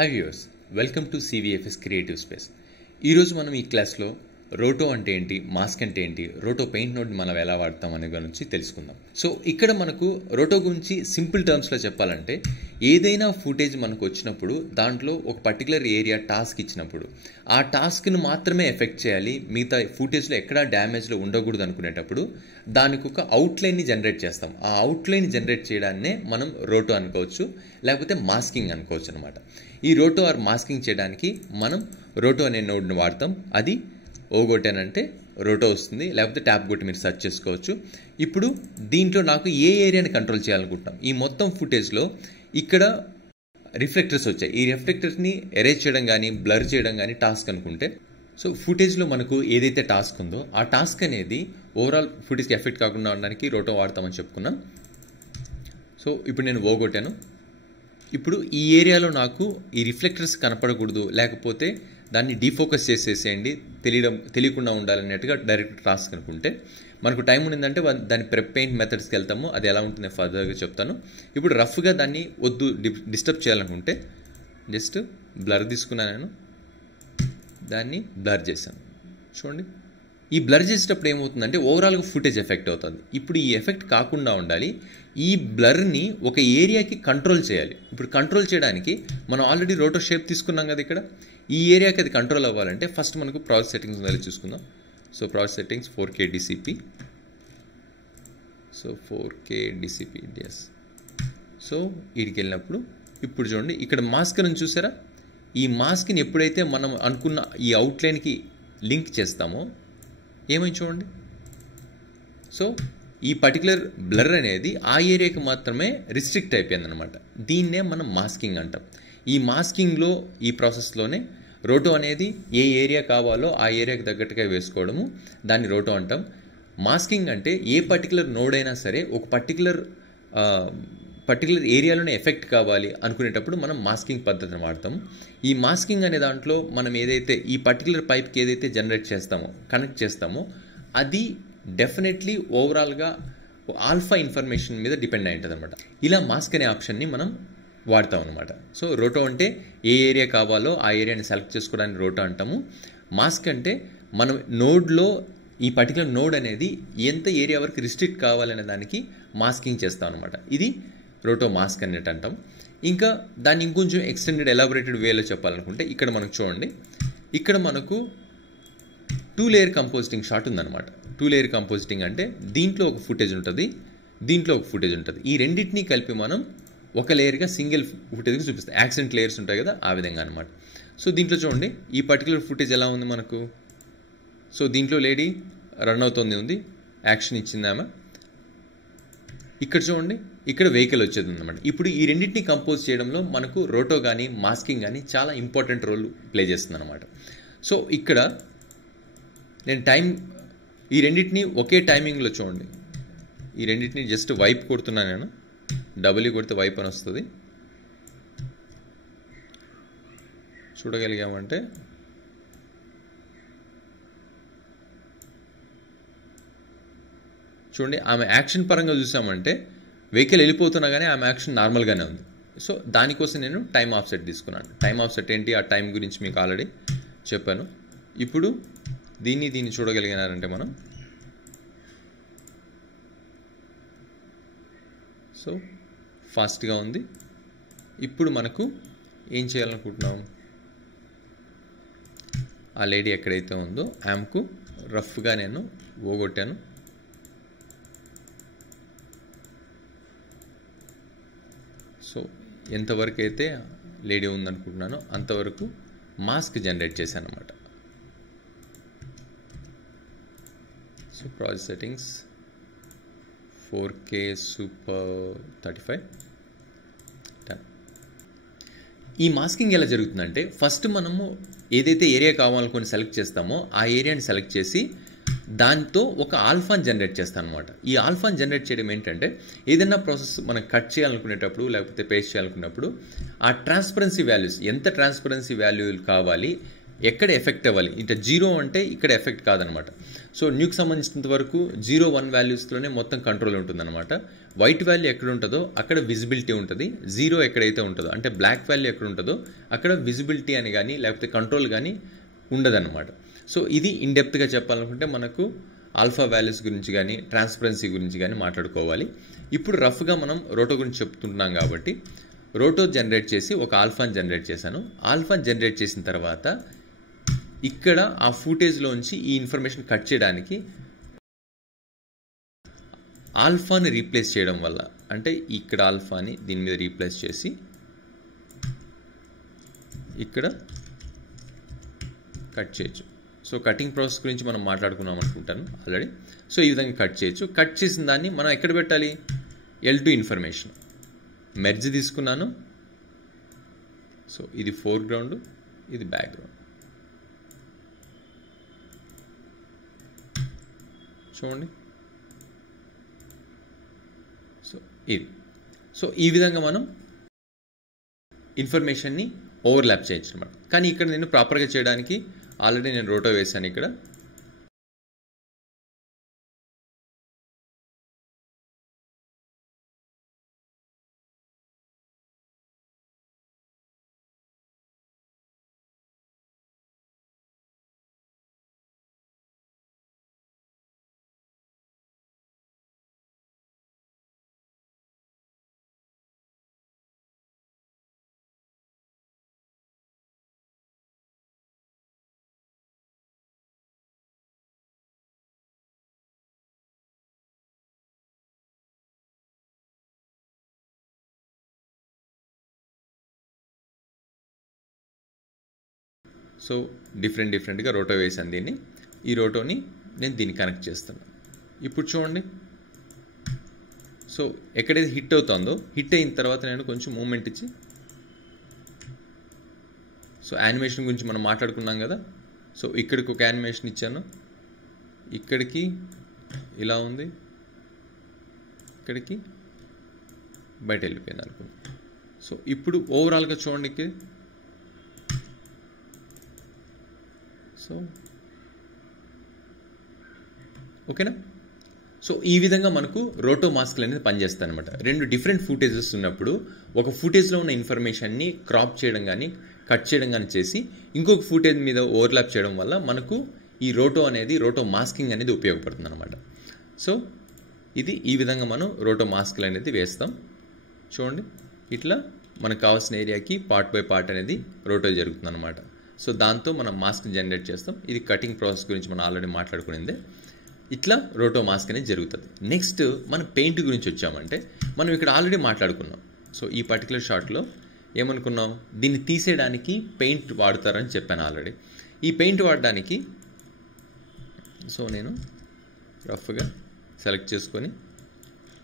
Hi viewers, welcome to CVFS creative space. ఈరోజు మనం ఈ క్లాస్లో రోటో అంటే ఏంటి, మాస్క్ అంటే ఏంటి, రోటో పెయింట్ నోట్ని మనం ఎలా వాడతాం అనే గురించి తెలుసుకుందాం. సో ఇక్కడ మనకు రోటో గురించి సింపుల్ టర్మ్స్లో చెప్పాలంటే, ఏదైనా ఫుటేజ్ మనకు వచ్చినప్పుడు దాంట్లో ఒక పర్టికులర్ ఏరియా టాస్క్ ఇచ్చినప్పుడు ఆ టాస్క్ను మాత్రమే ఎఫెక్ట్ చేయాలి, మిగతా ఫుటేజ్లో ఎక్కడా డ్యామేజ్లో ఉండకూడదు అనుకునేటప్పుడు దానికి ఒక అవుట్లైన్ని జనరేట్ చేస్తాం. ఆ అవుట్లైన్ జనరేట్ చేయడాన్నే మనం రోటో అనుకోవచ్చు, లేకపోతే మాస్కింగ్ అనుకోవచ్చు అనమాట. ఈ రోటో ఆర్ మాస్కింగ్ చేయడానికి మనం రోటో అనే నోడ్ని వాడతాం. అది ఓ కొట్టానంటే రోటో వస్తుంది, లేకపోతే ట్యాప్ కొట్టి మీరు సెర్చ్ చేసుకోవచ్చు. ఇప్పుడు దీంట్లో నాకు ఏ ఏరియాని కంట్రోల్ చేయాలనుకుంటున్నాం. ఈ మొత్తం ఫుటేజ్లో ఇక్కడ రిఫ్లెక్టర్స్ వచ్చాయి. ఈ రిఫ్లెక్టర్స్ని ఎరేజ్ చేయడం కానీ బ్లర్ చేయడం కానీ టాస్క్ అనుకుంటే, సో ఫుటేజ్లో మనకు ఏదైతే టాస్క్ ఉందో ఆ టాస్క్ అనేది ఓవరాల్ ఫుటేజ్కి ఎఫెక్ట్ కాకుండా ఉండడానికి రోటో వాడతామని చెప్పుకున్నాం. సో ఇప్పుడు నేను ఓ కొట్టాను. ఇప్పుడు ఈ ఏరియాలో నాకు ఈ రిఫ్లెక్టర్స్ కనపడకూడదు, లేకపోతే దాన్ని డీఫోకస్ చేసేసేయండి, తెలియకుండా ఉండాలన్నట్టుగా డైరెక్ట్ టాస్క్ అనుకుంటే, మనకు టైం ఉండిందంటే దాని ప్రెప్ పెయింట్ మెథడ్స్కి వెళ్తాము. అది ఎలా ఉంటుందో ఫర్దర్గా చెప్తాను. ఇప్పుడు రఫ్గా దాన్ని వద్దు డిస్టర్బ్ చేయాలనుకుంటే జస్ట్ బ్లర్ తీసుకున్నాను, నేను దాన్ని బ్లర్ చేశాను. చూడండి, ఈ బ్లర్ చేసేటప్పుడు ఏమవుతుందంటే ఓవరాల్గా ఫుటేజ్ ఎఫెక్ట్ అవుతుంది. ఇప్పుడు ఈ ఎఫెక్ట్ కాకుండా ఉండాలి, ఈ బ్లర్ని ఒక ఏరియాకి కంట్రోల్ చేయాలి. ఇప్పుడు కంట్రోల్ చేయడానికి మనం ఆల్రెడీ రోటో షేప్ తీసుకున్నాం కదా. ఇక్కడ ఈ ఏరియాకి అది కంట్రోల్ అవ్వాలంటే ఫస్ట్ మనకు ప్రాసెస్ సెట్టింగ్స్ వెళ్ళి చూసుకుందాం. So process settings 4K DCP. So 4K DCP yes. So వీడికి వెళ్ళినప్పుడు ఇప్పుడు చూడండి, ఇక్కడ మాస్క్ నుంచి చూసారా, ఈ మాస్క్ని ఎప్పుడైతే మనం అనుకున్న ఈ అవుట్లైన్కి లింక్ చేస్తామో ఏమని చూడండి. సో ఈ పర్టికులర్ బ్లర్ అనేది ఆ ఏరియాకి మాత్రమే రిస్ట్రిక్ట్ అయిపోయిందనమాట. దీన్నే మనం మాస్కింగ్ అంటాం. ఈ మాస్కింగ్లో ఈ ప్రాసెస్లోనే రోటో అనేది ఏ ఏరియా కావాలో ఆ ఏరియాకి తగ్గట్టుగా వేసుకోవడము, దాన్ని రోటో అంటాం. మాస్కింగ్ అంటే ఏ పర్టికులర్ నోడ్ అయినా సరే ఒక పర్టికులర్ ఏరియాలోనే ఎఫెక్ట్ కావాలి అనుకునేటప్పుడు మనం మాస్కింగ్ పద్ధతిని వాడతాం. ఈ మాస్కింగ్ అనే దాంట్లో మనం ఏదైతే ఈ పర్టికులర్ పైప్కి ఏదైతే జనరేట్ చేస్తామో, కనెక్ట్ చేస్తామో, అది డెఫినెట్లీ ఓవరాల్గా ఆల్ఫా ఇన్ఫర్మేషన్ మీద డిపెండ్ అయి ఉంటుంది అనమాట. ఇలా మాస్క్ అనే ఆప్షన్ని మనం వాడతాం అనమాట. సో రోటో అంటే ఏ ఏరియా కావాలో ఆ ఏరియాని సెలెక్ట్ చేసుకోవడానికి రోటో అంటాము. మాస్క్ అంటే మనం నోడ్లో ఈ పర్టికులర్ నోడ్ అనేది ఎంత ఏరియా వరకు రిస్ట్రిక్ట్ కావాలనే దానికి మాస్కింగ్ చేస్తాం అనమాట. ఇది రోటో మాస్క్ అన్నట్టు అంటాం. ఇంకా దాన్ని ఇంకొంచెం ఎక్స్టెండెడ్ ఎలాబొరేటెడ్ వేలో చెప్పాలనుకుంటే ఇక్కడ మనకు చూడండి, ఇక్కడ మనకు 2 లేయర్ కంపోజిటింగ్ షాట్ ఉందన్నమాట. 2 లేయర్ కంపోజిటింగ్ అంటే దీంట్లో ఒక ఫుటేజ్ ఉంటుంది, దీంట్లో ఒక ఫుటేజ్ ఉంటుంది. ఈ రెండింటినీ కలిపి మనం ఒక లేయర్గా సింగిల్ ఫుటేజ్కి చూపిస్తాం. యాక్సెంట్ లేయర్స్ ఉంటాయి కదా, ఆ విధంగా అనమాట. సో దీంట్లో చూడండి, ఈ పర్టికులర్ ఫుటేజ్ ఎలా ఉంది మనకు. సో దీంట్లో లేడీ రన్ అవుతుంది ఉంది, యాక్షన్ ఇచ్చింది ఆమె. ఇక్కడ చూడండి, ఇక్కడ వెహికల్ వచ్చేది అనమాట. ఇప్పుడు ఈ రెండింటిని కంపోజ్ చేయడంలో మనకు రోటో కానీ మాస్కింగ్ కానీ చాలా ఇంపార్టెంట్ రోల్ ప్లే చేస్తుంది అనమాట. సో ఇక్కడ నేను ఈ రెండింటిని ఒకే టైమింగ్లో చూడండి, ఈ రెండింటిని జస్ట్ వైప్ కొడుతున్నాను నేను. డబ్ల్యూ కొడితే వైప్ అని వస్తుంది. చూడగలిగామంటే చూడండి, ఆమె యాక్షన్ పరంగా చూసామంటే వెహికల్ వెళ్ళిపోతున్నా కానీ ఆమె యాక్షన్ నార్మల్గానే ఉంది. సో దానికోసం నేను టైం ఆఫ్సెట్ తీసుకున్నాను. టైం ఆఫ్సెట్ ఏంటి, ఆ టైం గురించి మీకు ఆల్రెడీ చెప్పాను. ఇప్పుడు దీన్ని చూడగలిగినారంటే మనం, సో ఫాస్ట్గా ఉంది. ఇప్పుడు మనకు ఏం చేయాలనుకుంటున్నాం, ఆ లేడీ ఎక్కడైతే ఉందో ఆమెకు రఫ్గా నేను ఓగొట్టాను. సో ఎంతవరకు అయితే లేడీ ఉందనుకుంటున్నానో అంతవరకు మాస్క్ జనరేట్ చేశాను అన్నమాట. So process settings 4K super 35 10. ఈ మాస్కింగ్ ఎలా జరుగుతుందంటే, ఫస్ట్ మనము ఏదైతే ఏరియా కావాలనుకొని సెలెక్ట్ చేస్తామో ఆ ఏరియాని సెలెక్ట్ చేసి దాంతో ఒక ఆల్ఫాని జనరేట్ చేస్తాను అనమాట. ఈ ఆల్ఫాని జనరేట్ చేయడం ఏంటంటే, ఏదైనా ప్రాసెస్ మనం కట్ చేయాలనుకునేటప్పుడు లేకపోతే పేస్ట్ చేయాలనుకున్నప్పుడు ఆ ట్రాన్స్పరెన్సీ వాల్యూస్, ఎంత ట్రాన్స్పరెన్సీ వాల్యూలు కావాలి, ఎక్కడ ఎఫెక్ట్ అవ్వాలి, ఇట్లా 0 అంటే ఇక్కడ ఎఫెక్ట్ కాదనమాట. సో న్యూకి సంబంధించినంత వరకు 0, 1 వాల్యూస్లోనే మొత్తం కంట్రోల్ ఉంటుందన్నమాట. వైట్ వాల్యూ ఎక్కడ ఉంటుందో అక్కడ విజిబిలిటీ ఉంటుంది, 0 ఎక్కడైతే ఉంటుందో అంటే బ్లాక్ వాల్యూ ఎక్కడ ఉంటుందో అక్కడ విజిబిలిటీ అని కానీ లేకపోతే కంట్రోల్ కానీ ఉండదన్నమాట. సో ఇది ఇన్డెప్త్గా చెప్పాలనుకుంటే మనకు ఆల్ఫా వాల్యూస్ గురించి కానీ ట్రాన్స్పరెన్సీ గురించి కానీ మాట్లాడుకోవాలి. ఇప్పుడు రఫ్గా మనం రోటో గురించి చెప్తున్నాం కాబట్టి రోటో జనరేట్ చేసి ఒక ఆల్ఫాని జనరేట్ చేశాను. ఆల్ఫాని జనరేట్ చేసిన తర్వాత ఇక్కడ ఆ ఫుటేజ్లోంచి ఈ ఇన్ఫర్మేషన్ కట్ చేయడానికి ఆల్ఫాని రీప్లేస్ చేయడం వల్ల, అంటే ఇక్కడ ఆల్ఫాని దీని మీద రీప్లేస్ చేసి ఇక్కడ కట్ చేయొచ్చు. సో కటింగ్ ప్రాసెస్ గురించి మనం మాట్లాడుకున్నాం అనుకుంటాను ఆల్రెడీ. సో ఈ విధంగా కట్ చేయొచ్చు. కట్ చేసిన దాన్ని మనం ఎక్కడ పెట్టాలి, L2 ఇన్ఫర్మేషన్ మెర్జ్ తీసుకున్నాను. సో ఇది ఫోర్గ్రౌండ్, ఇది బ్యాక్గ్రౌండ్. చూడండి. సో ఇది. సో ఈ విధంగా మనం ఇన్ఫర్మేషన్ని ఓవర్లాప్ చేయొచ్చు అన్నమాట. కానీ ఇక్కడ నేను ప్రాపర్గా చేయడానికి ఆల్రెడీ నేను రోటో వేసాను ఇక్కడ. సో డిఫరెంట్గా రోటో వేసాను దీన్ని. ఈ రోటోని నేను దీన్ని కనెక్ట్ చేస్తాను. ఇప్పుడు చూడండి. సో ఎక్కడైతే హిట్ అవుతుందో హిట్ అయిన తర్వాత నేను కొంచెం మూమెంట్ ఇచ్చి, సో యానిమేషన్ గురించి మనం మాట్లాడుకున్నాం కదా. సో ఇక్కడికి ఒక యానిమేషన్ ఇచ్చాను, ఇక్కడికి ఇలా ఉంది, ఇక్కడికి బయట వెళ్ళిపోయింది అనుకుంది. సో ఇప్పుడు ఓవరాల్గా చూడండి. సో ఓకేనా. సో ఈ విధంగా మనకు రోటో మాస్క్లు అనేది పనిచేస్తాయి అనమాట. 2 డిఫరెంట్ ఫుటేజెస్ ఉన్నప్పుడు ఒక ఫుటేజ్లో ఉన్న ఇన్ఫర్మేషన్ని క్రాప్ చేయడం కానీ కట్ చేయడం కానీ చేసి ఇంకొక ఫుటేజ్ మీద ఓవర్లాప్ చేయడం వల్ల మనకు ఈ రోటో మాస్కింగ్ అనేది ఉపయోగపడుతుంది అనమాట. సో ఇది ఈ విధంగా మనం రోటో మాస్క్లు అనేది వేస్తాం. చూడండి, ఇట్లా మనకు కావాల్సిన ఏరియాకి పార్ట్ బై పార్ట్ అనేది రోటో జరుగుతుంది అనమాట. సో దాంతో మనం మాస్క్ జనరేట్ చేస్తాం. ఇది కటింగ్ ప్రాసెస్ గురించి మనం ఆల్రెడీ మాట్లాడుకునిందే. ఇట్లా రోటో మాస్క్ అనేది జరుగుతుంది. నెక్స్ట్ మనం పెయింట్ గురించి వచ్చామంటే మనం ఇక్కడ ఆల్రెడీ మాట్లాడుకున్నాం. సో ఈ పర్టికులర్ షాట్లో ఏమనుకున్నాం, దీన్ని తీసేయడానికి పెయింట్ వాడతారని చెప్పాను ఆల్రెడీ. ఈ పెయింట్ వాడడానికి సో నేను రఫ్గా సెలెక్ట్ చేసుకొని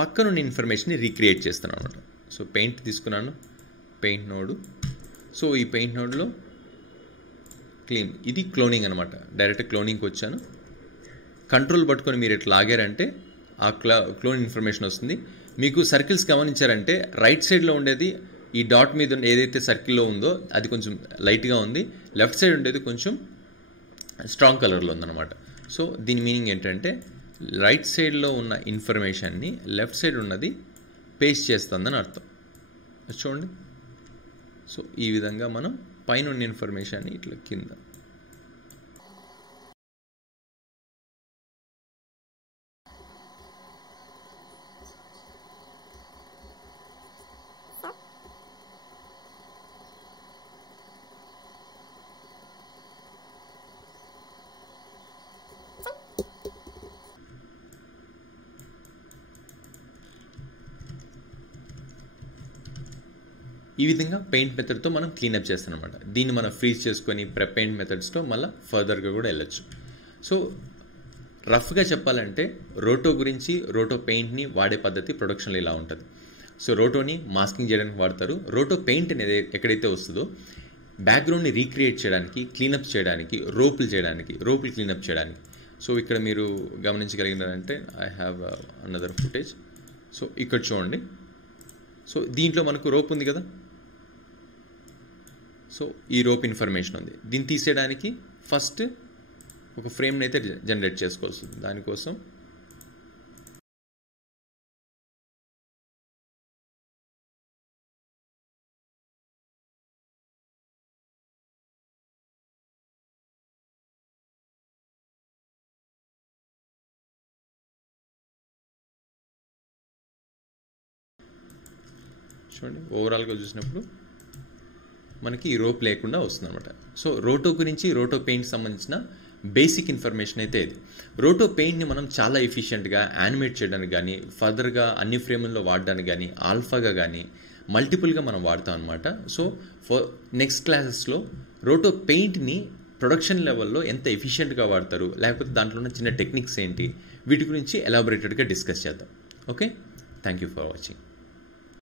పక్కనున్న ఇన్ఫర్మేషన్ని రీక్రియేట్ చేస్తాను అనమాట. సో పెయింట్ తీసుకున్నాను, పెయింట్ నోడు. సో ఈ పెయింట్ నోడ్లో ఇది క్లోనింగ్ అనమాట. డైరెక్ట్ క్లోనింగ్కి వచ్చాను. కంట్రోల్ పట్టుకొని మీరు ఇట్లా లాగారంటే ఆ క్లోన్ ఇన్ఫర్మేషన్ వస్తుంది. మీకు సర్కిల్స్ గమనించారంటే రైట్ సైడ్లో ఉండేది ఈ డాట్ మీద ఏదైతే సర్కిల్లో ఉందో అది కొంచెం లైట్గా ఉంది, లెఫ్ట్ సైడ్ ఉండేది కొంచెం స్ట్రాంగ్ కలర్లో ఉందన్నమాట. సో దీని మీనింగ్ ఏంటంటే రైట్ సైడ్లో ఉన్న ఇన్ఫర్మేషన్ని లెఫ్ట్ సైడ్ ఉన్నది పేస్ట్ చేస్తుందని అర్థం. చూడండి. సో ఈ విధంగా మనం పైన ఉన్న ఇన్ఫర్మేషన్ని ఇట్లా కింద ఈ విధంగా పెయింట్ మెథడ్తో మనం క్లీనప్ చేస్తాం అనమాట. దీన్ని మనం ఫ్రీజ్ చేసుకొని పెయింట్ మెథడ్స్తో మళ్ళీ ఫర్దర్గా కూడా వెళ్ళచ్చు. సో రఫ్గా చెప్పాలంటే రోటో గురించి, రోటో పెయింట్ని వాడే పద్ధతి ప్రొడక్షన్లో ఇలా ఉంటుంది. సో రోటోని మాస్కింగ్ చేయడానికి వాడతారు. రోటో పెయింట్ అనేది ఎక్కడైతే వస్తుందో బ్యాక్గ్రౌండ్ని రీక్రియేట్ చేయడానికి, క్లీనప్ చేయడానికి, రోపులు క్లీనప్ చేయడానికి. సో ఇక్కడ మీరు గమనించగలిగినారంటే I have another footage. So ఇక్కడ చూడండి. సో దీంట్లో మనకు రోప్ ఉంది కదా. సో ఈ రోప్ ఇన్ఫర్మేషన్ ఉంది. దీన్ని తీసేయడానికి ఫస్ట్ ఒక ఫ్రేమ్ని అయితే జనరేట్ చేసుకోవాల్సి ఉంది. దానికోసం చూడండి, ఓవరాల్గా చూసినప్పుడు మనకి ఈ రోప్ లేకుండా వస్తుంది అనమాట. సో రోటో గురించి, రోటో పెయింట్ సంబంధించిన బేసిక్ ఇన్ఫర్మేషన్ అయితే ఇది. రోటో పెయింట్ని మనం చాలా ఎఫిషియెంట్గా యానిమేట్ చేయడానికి కానీ, ఫర్దర్గా అన్ని ఫ్రేముల్లో వాడడానికి కానీ, ఆల్ఫాగా కానీ మల్టిపుల్గా మనం వాడతాం అనమాట. సో నెక్స్ట్ క్లాసెస్లో రోటో పెయింట్ని ప్రొడక్షన్ లెవెల్లో ఎంత ఎఫిషియెంట్గా వాడతారు, లేకపోతే దాంట్లో ఉన్న చిన్న టెక్నిక్స్ ఏంటి, వీటి గురించి ఎలాబొరేటెడ్గా డిస్కస్ చేద్దాం. Okay, thank you for watching.